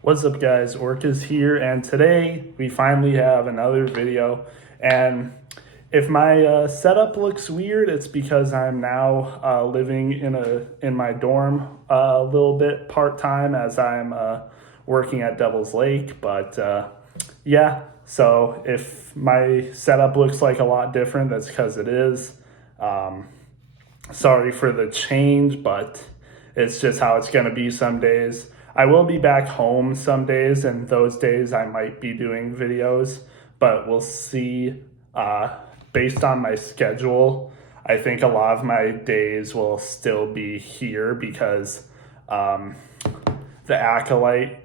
What's up, guys? Orca's here, and today we finally have another video. And if my setup looks weird, it's because I'm now living in my dorm a little bit part time as I'm working at Devil's Lake. But yeah, so if my setup looks like a lot different, that's because it is. Sorry for the change, but it's just how it's going to be some days. I will be back home some days, and those days I might be doing videos, but we'll see. Based on my schedule, I think a lot of my days will still be here because the Acolyte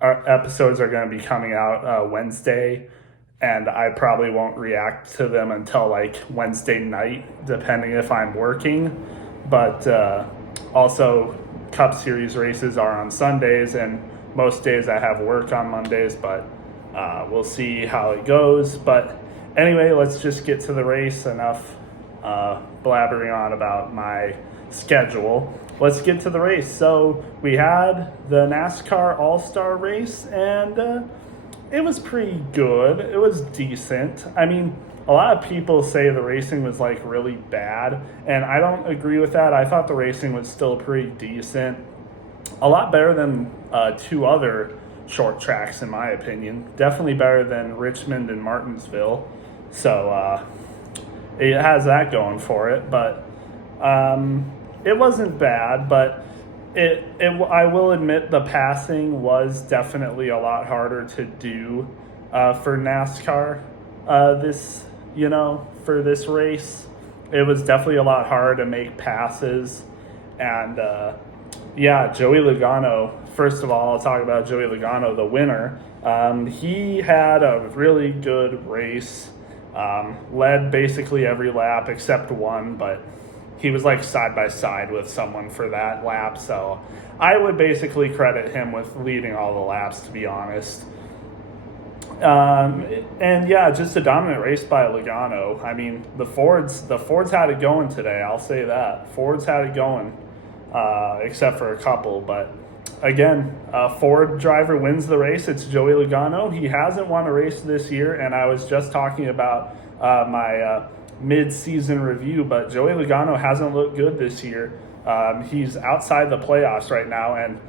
episodes are going to be coming out Wednesday, and I probably won't react to them until like Wednesday night, depending if I'm working. But also, Cup Series races are on Sundays, and most days I have work on Mondays, but we'll see how it goes. But anyway, let's just get to the race. Enough blabbering on about my schedule. Let's get to the race. So we had the NASCAR All-Star race, and it was pretty good. It was decent. I mean, a lot of people say the racing was like really bad, and I don't agree with that. I thought the racing was still pretty decent. A lot better than two other short tracks, in my opinion. Definitely better than Richmond and Martinsville. So it has that going for it, but it wasn't bad. But I will admit the passing was definitely a lot harder to do for NASCAR for this race. It was definitely a lot harder to make passes. And Joey Logano, first of all, I'll talk about Joey Logano, the winner. He had a really good race, led basically every lap except one, but he was like side by side with someone for that lap. So I would basically credit him with leading all the laps, to be honest. Just a dominant race by Logano. I mean, the Fords had it going today. I'll say that. Fords had it going, except for a couple. But again, a Ford driver wins the race. It's Joey Logano. He hasn't won a race this year, and I was just talking about my mid-season review, but Joey Logano hasn't looked good this year. He's outside the playoffs right now, and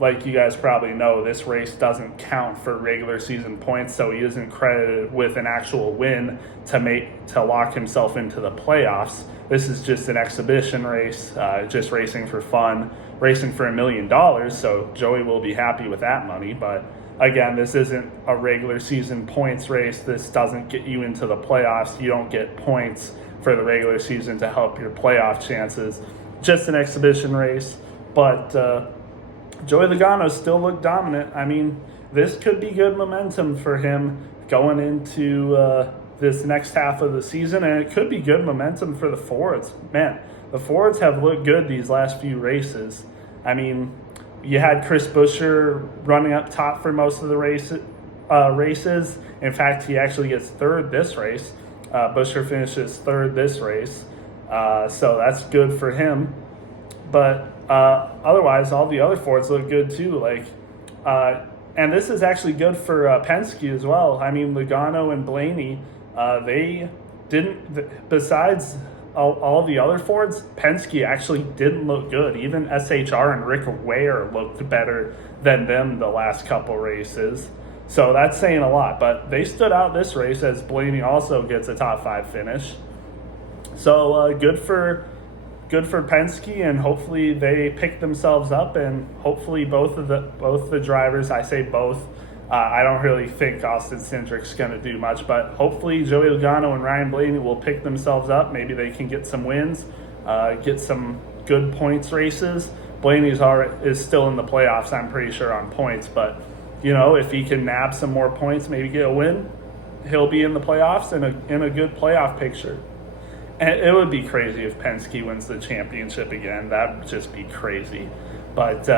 like you guys probably know, this race doesn't count for regular season points, so he isn't credited with an actual win to lock himself into the playoffs. This is just an exhibition race, just racing for fun, racing for $1 million, so Joey will be happy with that money. But again, this isn't a regular season points race. This doesn't get you into the playoffs. You don't get points for the regular season to help your playoff chances. Just an exhibition race, but Joey Logano still looked dominant. I mean, this could be good momentum for him going into this next half of the season, and it could be good momentum for the Fords. Man, the Fords have looked good these last few races. I mean, you had Chris Buescher running up top for most of the races. In fact, he actually gets third this race. Buescher finishes third this race, so that's good for him. But otherwise, all the other Fords look good too. And this is actually good for Penske as well. I mean, Logano and Blaney, they didn't. Besides all the other Fords, Penske actually didn't look good. Even SHR and Rick Ware looked better than them the last couple races. So that's saying a lot. But they stood out this race as Blaney also gets a top 5 finish. So good for Penske, and hopefully they pick themselves up, and hopefully both the drivers, I say both, I don't really think Austin Cindric's going to do much, but hopefully Joey Logano and Ryan Blaney will pick themselves up. Maybe they can get some wins, get some good points races. Blaney is still in the playoffs, I'm pretty sure, on points, but if he can nab some more points, maybe get a win, he'll be in the playoffs in a good playoff picture. And it would be crazy if Penske wins the championship again. That would just be crazy. But,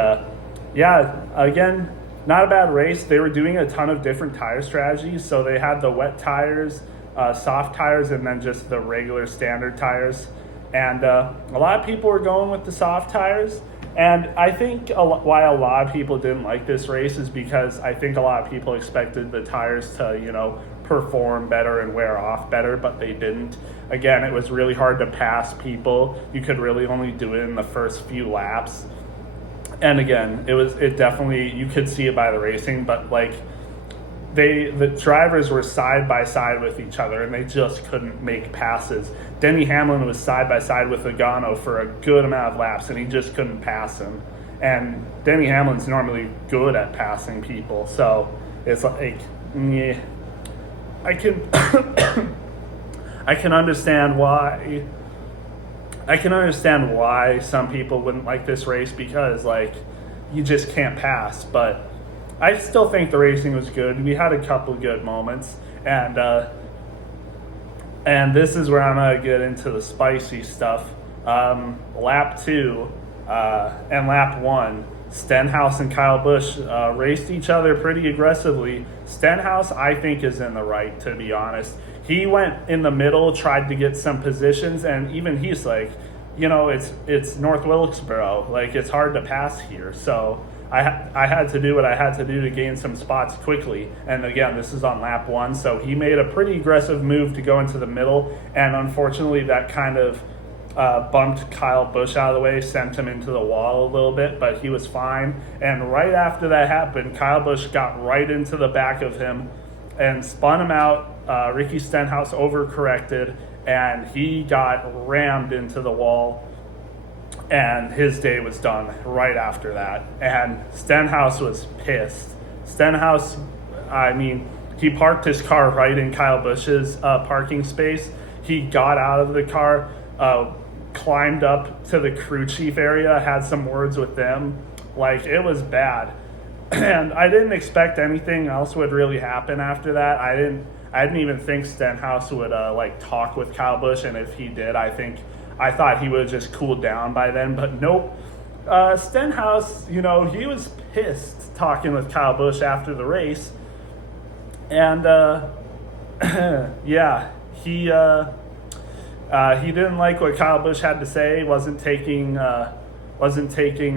again, not a bad race. They were doing a ton of different tire strategies. So they had the wet tires, soft tires, and then just the regular standard tires. And a lot of people were going with the soft tires. And I think why a lot of people didn't like this race is because I think a lot of people expected the tires to, perform better and wear off better, but they didn't. Again, it was really hard to pass people. You could really only do it in the first few laps. And again, it definitely, you could see it by the racing, but like the drivers were side by side with each other and they just couldn't make passes. Denny Hamlin was side by side with Logano for a good amount of laps and he just couldn't pass him. And Denny Hamlin's normally good at passing people, so it's like, yeah, I can I can understand why some people wouldn't like this race, because like you just can't pass. But I still think the racing was good. We had a couple good moments, and this is where I'm gonna get into the spicy stuff. Lap 2 and lap 1, Stenhouse and Kyle Busch raced each other pretty aggressively. Stenhouse, I think, is in the right, to be honest. He went in the middle, tried to get some positions, and even he's like, it's North Wilkesboro. Like, it's hard to pass here. So I had to do what I had to do to gain some spots quickly. And again, this is on lap 1. So he made a pretty aggressive move to go into the middle. And unfortunately, that kind of bumped Kyle Busch out of the way, sent him into the wall a little bit, but he was fine. And right after that happened, Kyle Busch got right into the back of him and spun him out. Ricky Stenhouse overcorrected, and he got rammed into the wall, and his day was done right after that. And Stenhouse was pissed. Stenhouse, he parked his car right in Kyle Busch's parking space. He got out of the car, climbed up to the crew chief area, had some words with them. Like, it was bad. And I didn't expect anything else would really happen after that. I didn't even think Stenhouse would talk with Kyle Busch, and if he did, I thought he would have just cooled down by then. But nope. Stenhouse, he was pissed talking with Kyle Busch after the race, and yeah, he didn't like what Kyle Busch had to say. Wasn't taking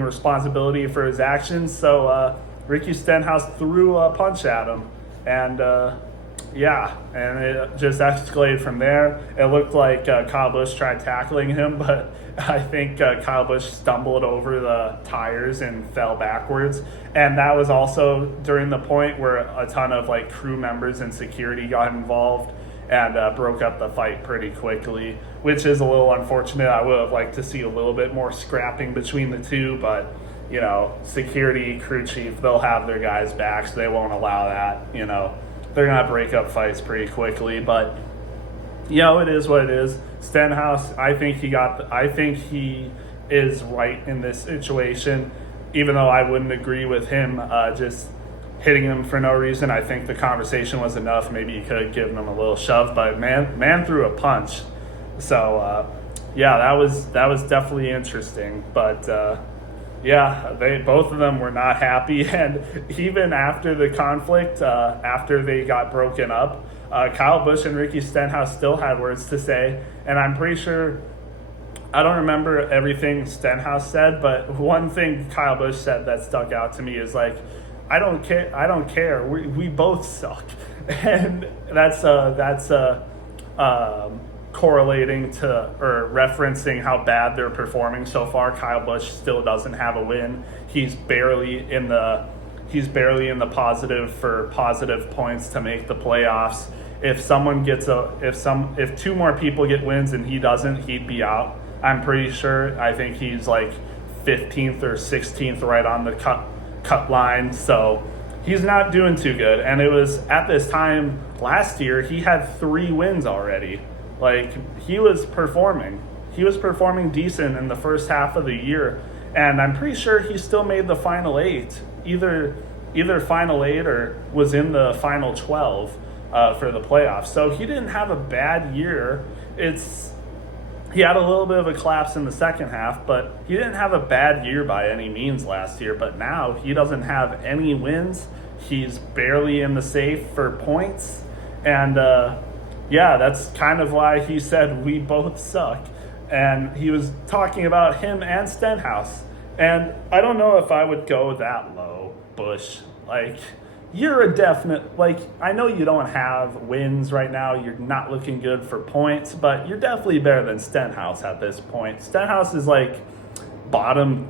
responsibility for his actions. So Ricky Stenhouse threw a punch at him, and and it just escalated from there. It looked like Kyle Busch tried tackling him, but I think Kyle Busch stumbled over the tires and fell backwards. And that was also during the point where a ton of crew members and security got involved and broke up the fight pretty quickly, which is a little unfortunate. I would have liked to see a little bit more scrapping between the two, but security, crew chief, they'll have their guys back, so they won't allow that. They're gonna break up fights pretty quickly, but it is what it is. Stenhouse, I think he is right in this situation, even though I wouldn't agree with him just hitting him for no reason. I think the conversation was enough. Maybe you could have given him a little shove, but man threw a punch. So that was definitely interesting. But both of them were not happy, and even after the conflict, after they got broken up, Kyle Busch and Ricky Stenhouse still had words to say, and I'm pretty sure, I don't remember everything Stenhouse said, but one thing Kyle Busch said that stuck out to me is I don't care, we both suck. And that's correlating to, or referencing how bad they're performing so far. Kyle Busch still doesn't have a win. He's barely in the positive for positive points to make the playoffs. If two more people get wins and he doesn't, he'd be out. I'm pretty sure. I think he's 15th or 16th right on the cut line. So he's not doing too good. And it was at this time last year, he had 3 wins already. He was performing. He was performing decent in the first half of the year. And I'm pretty sure he still made the final 8. Either final 8 or was in the final 12 for the playoffs. So he didn't have a bad year. He had a little bit of a collapse in the second half, but he didn't have a bad year by any means last year. But now he doesn't have any wins. He's barely in the safe for points. And that's kind of why he said we both suck. And he was talking about him and Stenhouse. And I don't know if I would go that low, Busch. Like, you're a definite, like, I know you don't have wins right now. You're not looking good for points, but you're definitely better than Stenhouse at this point. Stenhouse is like bottom,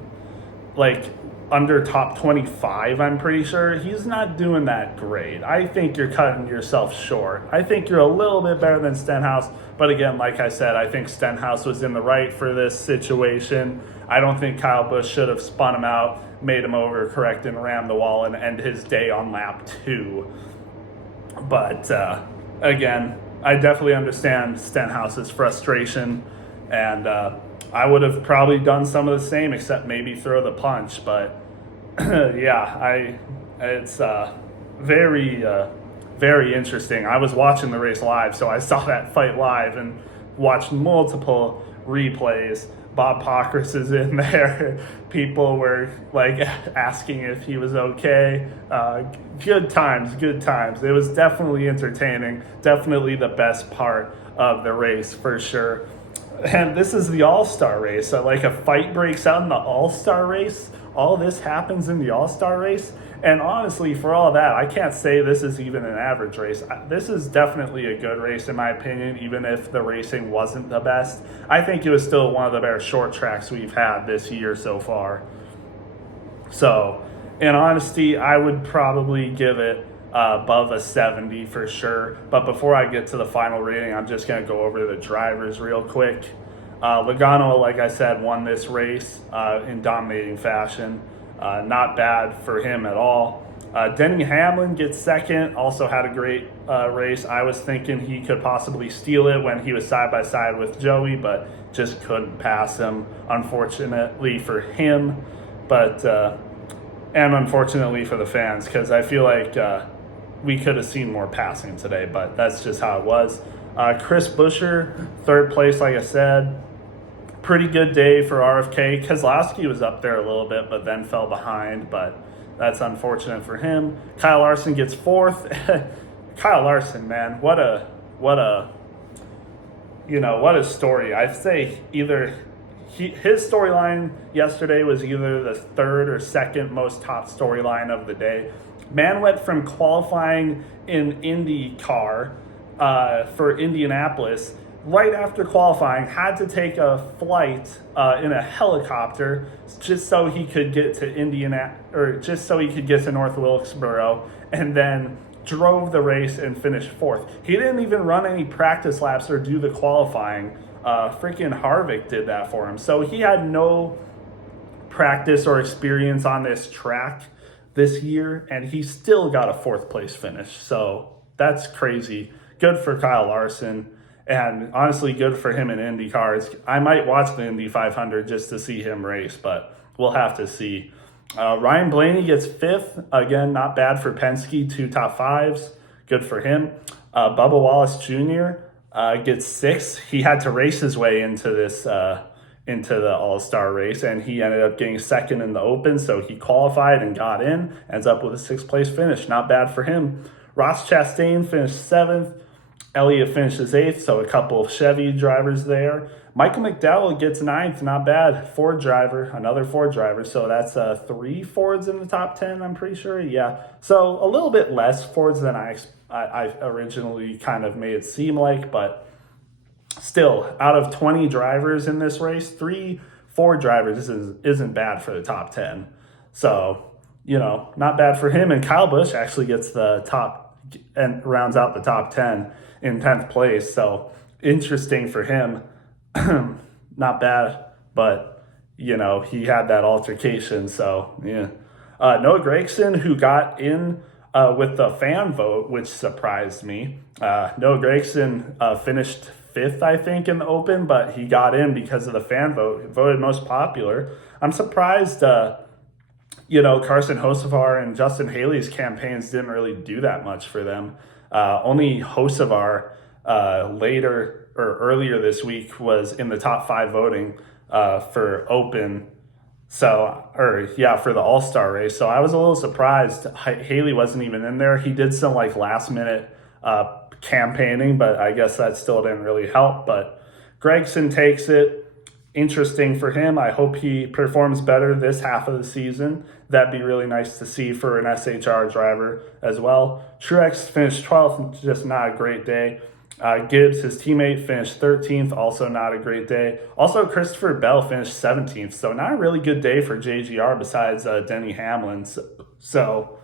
like under top 25, I'm pretty sure. He's not doing that great. I think you're cutting yourself short. I think you're a little bit better than Stenhouse, but again, like I said, I think Stenhouse was in the right for this situation. I don't think Kyle Busch should have spun him out, made him over, correct, and rammed the wall and end his day on lap 2. But again, I definitely understand Stenhouse's frustration, and I would have probably done some of the same, except maybe throw the punch. But yeah, it's very very interesting. I was watching the race live, so I saw that fight live and watched multiple replays. Bob Pockrass is in there. People were like asking if he was okay. Good times, good times. It was definitely entertaining. Definitely the best part of the race for sure. And this is the All-Star race. So like a fight breaks out in the All-Star race. All this happens in the All-Star race. And honestly, for all that, I can't say this is even an average race. This is definitely a good race, in my opinion, even if the racing wasn't the best. I think it was still one of the better short tracks we've had this year so far. So, in honesty, I would probably give it above a 70 for sure. But before I get to the final rating, I'm just going to go over the drivers real quick. Logano, like I said, won this race in dominating fashion. Not bad for him at all. Denny Hamlin gets second, also had a great race. I was thinking he could possibly steal it when he was side by side with Joey, but just couldn't pass him, unfortunately for him. But and unfortunately for the fans, because I feel like we could have seen more passing today, but that's just how it was. Chris Buescher, third place, like I said. Pretty good day for RFK. Keselowski was up there a little bit, but then fell behind, but that's unfortunate for him. Kyle Larson gets fourth. Kyle Larson, man, what a story. I'd say either his storyline yesterday was either the third or second most top storyline of the day. Man went from qualifying in IndyCar for Indianapolis. Right after qualifying, had to take a flight in a helicopter just so he could get to just so he could get to North Wilkesboro, and then drove the race and finished fourth. He didn't even run any practice laps or do the qualifying. Freaking Harvick did that for him. So he had no practice or experience on this track this year, and he still got a fourth place finish. So that's crazy. Good for Kyle Larson. And honestly, good for him in IndyCar. I might watch the Indy 500 just to see him race, but we'll have to see. Ryan Blaney gets fifth. Again, not bad for Penske, 2 top fives. Good for him. Bubba Wallace Jr. Gets sixth. He had to race his way into this into the All-Star race, and he ended up getting second in the Open, so he qualified and got in. Ends up with a sixth place finish. Not bad for him. Ross Chastain finished seventh. Elliott finishes eighth, so a couple of Chevy drivers there. Michael McDowell gets ninth, not bad. Another Ford driver, so that's 3 Fords in the top 10, I'm pretty sure. Yeah, so a little bit less Fords than I originally kind of made it seem like, but still, out of 20 drivers in this race, 3 Ford drivers isn't bad for the top 10. So, not bad for him. And Kyle Busch actually gets the top and rounds out the top 10 in 10th place. So interesting for him. Not bad, but he had that altercation. So yeah. Noah Gragson, who got in with the fan vote, which surprised me. Noah Gragson finished 5th, I think, in the Open, but he got in because of the fan vote. He voted most popular. I'm surprised Carson Hocevar and Justin Haley's campaigns didn't really do that much for them. Only Hocevar earlier this week was in the top 5 voting for Open. For the All-Star race. So I was a little surprised Haley wasn't even in there. He did some last minute campaigning, but I guess that still didn't really help. But Gregson takes it. interesting for him. I hope he performs better this half of the season. That'd be really nice to see for an SHR driver as well. Truex finished 12th, just not a great day. Gibbs, his teammate, finished 13th, also not a great day. Also, Christopher Bell finished 17th, so not a really good day for JGR besides Denny Hamlin. So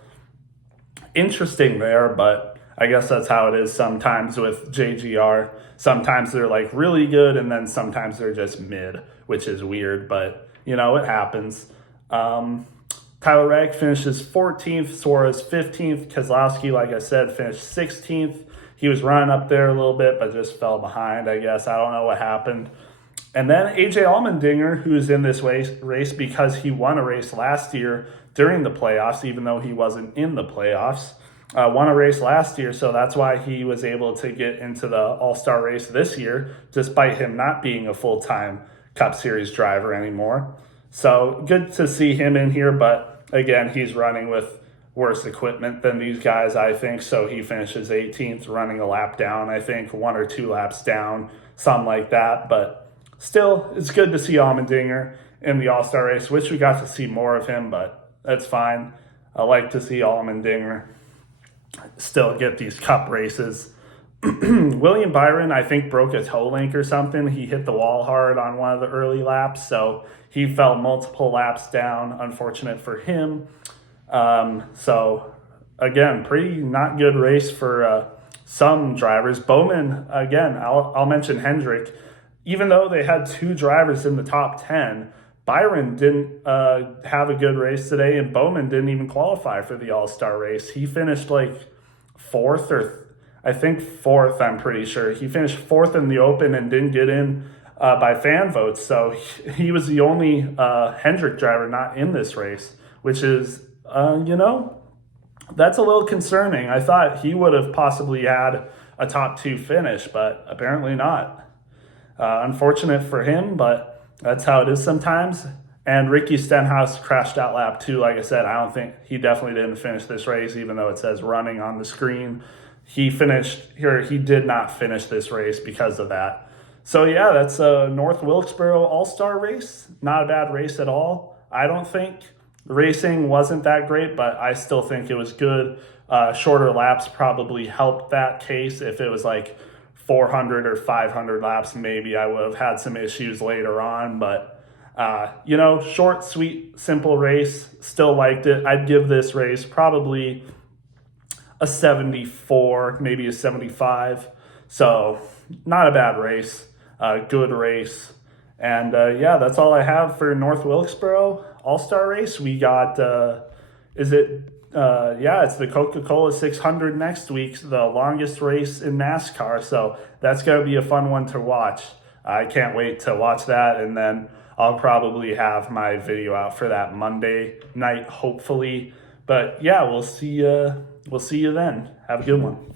interesting there, but I guess that's how it is sometimes with JGR. Sometimes they're like really good, and then sometimes they're just mid, which is weird, but you know, it happens. Tyler Reddick finishes 14th, Suarez 15th, Keselowski, like I said, finished 16th. He was running up there a little bit, but just fell behind, I guess. I don't know what happened. And then AJ Allmendinger, who's in this race because he won a race last year during the playoffs, even though he wasn't in the playoffs. Won a race last year, so that's why he was able to get into the All-Star race this year, despite him not being a full-time Cup Series driver anymore. So good to see him in here, but again, he's running with worse equipment than these guys, I think, so he finishes 18th, running a lap down, I think, 1 or 2 laps down, something like that. But still, it's good to see Allmendinger in the All-Star race. Wish we got to see more of him, but that's fine. I like to see Allmendinger still get these Cup races. William Byron, I think, broke a toe link or something. He hit the wall hard on one of the early laps, so he fell multiple laps down. Unfortunate for him. So again, pretty not good race for some drivers. Bowman, again, I'll mention Hendrick. Even though they had 2 drivers in the top 10, Byron didn't have a good race today, and Bowman didn't even qualify for the All-Star race. He finished like 4th, or I think 4th, I'm pretty sure. He finished 4th in the Open and didn't get in by fan votes. So he was the only Hendrick driver not in this race, which is, you know, that's a little concerning. I thought he would have possibly had a top 2 finish, but apparently not. Unfortunate for him, but that's how it is sometimes. And Ricky Stenhouse crashed out lap 2. Like I said, I don't think he definitely didn't finish this race, even though it says running on the screen. He did not finish this race because of that. So yeah, that's a North Wilkesboro All-Star race. Not a bad race at all, I don't think. The racing wasn't that great, but I still think it was good. Shorter laps probably helped that case. If it was like 400 or 500 laps, maybe I would have had some issues later on. But, you know, short, sweet, simple race. Still liked it. I'd give this race probably a 74, maybe a 75. So not a bad race. Good race. And yeah, that's all I have for North Wilkesboro All-Star race. We got, it's the Coca-Cola 600 next week, the longest race in NASCAR. So that's going to be a fun one to watch. I can't wait to watch that. And then I'll probably have my video out for that Monday night, hopefully. But yeah, we'll see you then. Have a good one.